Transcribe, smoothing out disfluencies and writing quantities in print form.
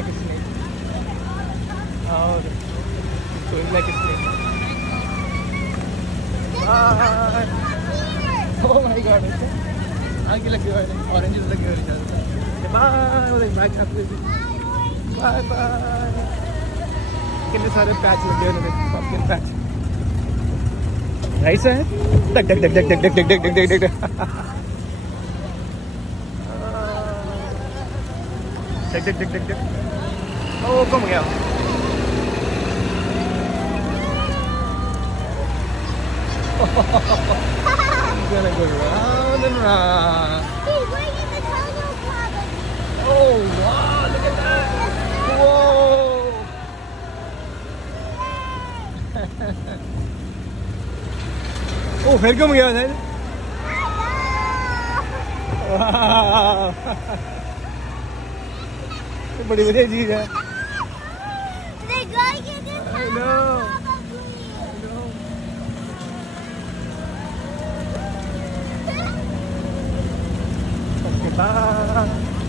like a snake. Oh, it's going like a snake. Bye. Oh my god. आगे लगे हुए हैं, oranges लगे हुए हैं. Bye. वो देख बाइक आते हैं. Bye bye. कितने सारे पैच लगे हुए हैं, pumpkin patch. Nice है. Duck duck duck duck duck duck duck duck duck duck. Duck duck duck duck duck. Oh, come गया. He's gonna go round and round. Hey, we're in the tunnel probably. Oh wow, look at that. Whoa. Oh, फिर क्यों गया sir? वाह, बड़ी बढ़िया चीज है. They're going in the I tunnel know. probably. Okay, bye.